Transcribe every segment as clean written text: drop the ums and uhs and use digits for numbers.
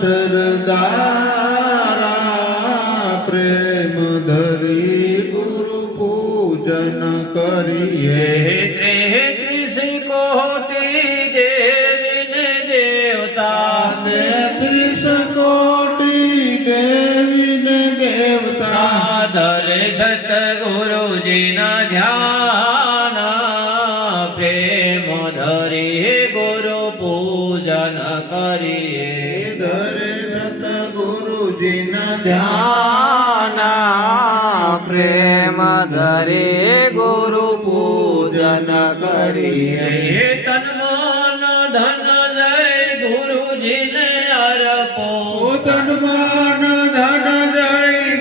સરદારા પ્રેમ ધરી ગુરુ પૂજન કરીએ. ત્રીસ કોટી દેવીને દેવતા 33 કોટી દેવીને દેવતા ધરે સતગુરુજીના ધ્યાન પ્રેમ ધરી ગુરુ પૂજન કરીએ. ધરે સતગુરુજીના ધ્યાન પ્રેમ ધરે ગુરુ પૂજન કરીએ. તન મન ધન જય ગુરુજીને અર્પો. તન મન ધન જય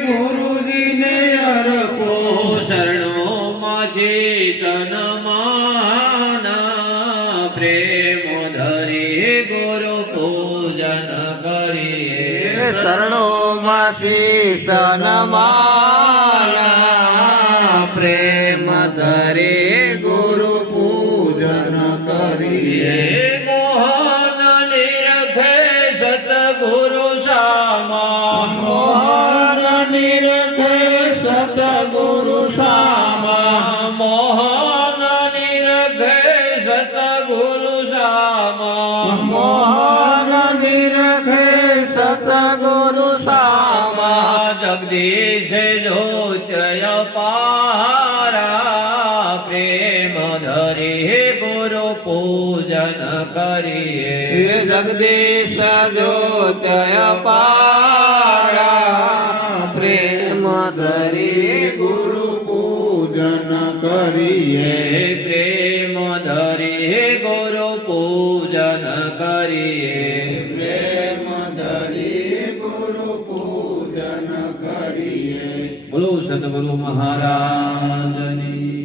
ગુરુજીને અર્પો. શરણો માં શીશ નમન પ્રેમ ધરી ગુરુ પૂજન કરીએ. શરણોમાં શીશ નમાના પ્રેમ ધરે ગુરુ પૂજન કરીએ. મોહન નિરખે સતગુરુ સામા. મોહન નિરખે સતગુરુ સામા. મોહન નિરખે સતગુરુ સામા. મોહન નિરખે સતગુરુ સામા. જગદીશ જોચય પારા પ્રેમ ધરી ગુરુ પૂજન કરીએ. જગદીશ જ્યોતય પારા પ્રેમ ધરી ગુરુ પૂજન કરીએ. પ્રેમ ધરી ગુરુ પૂજન કરીએ. પ્રેમ ધરી ગુરુ પૂજન કરીએ. બોલો સદગુરુ મહારાજની.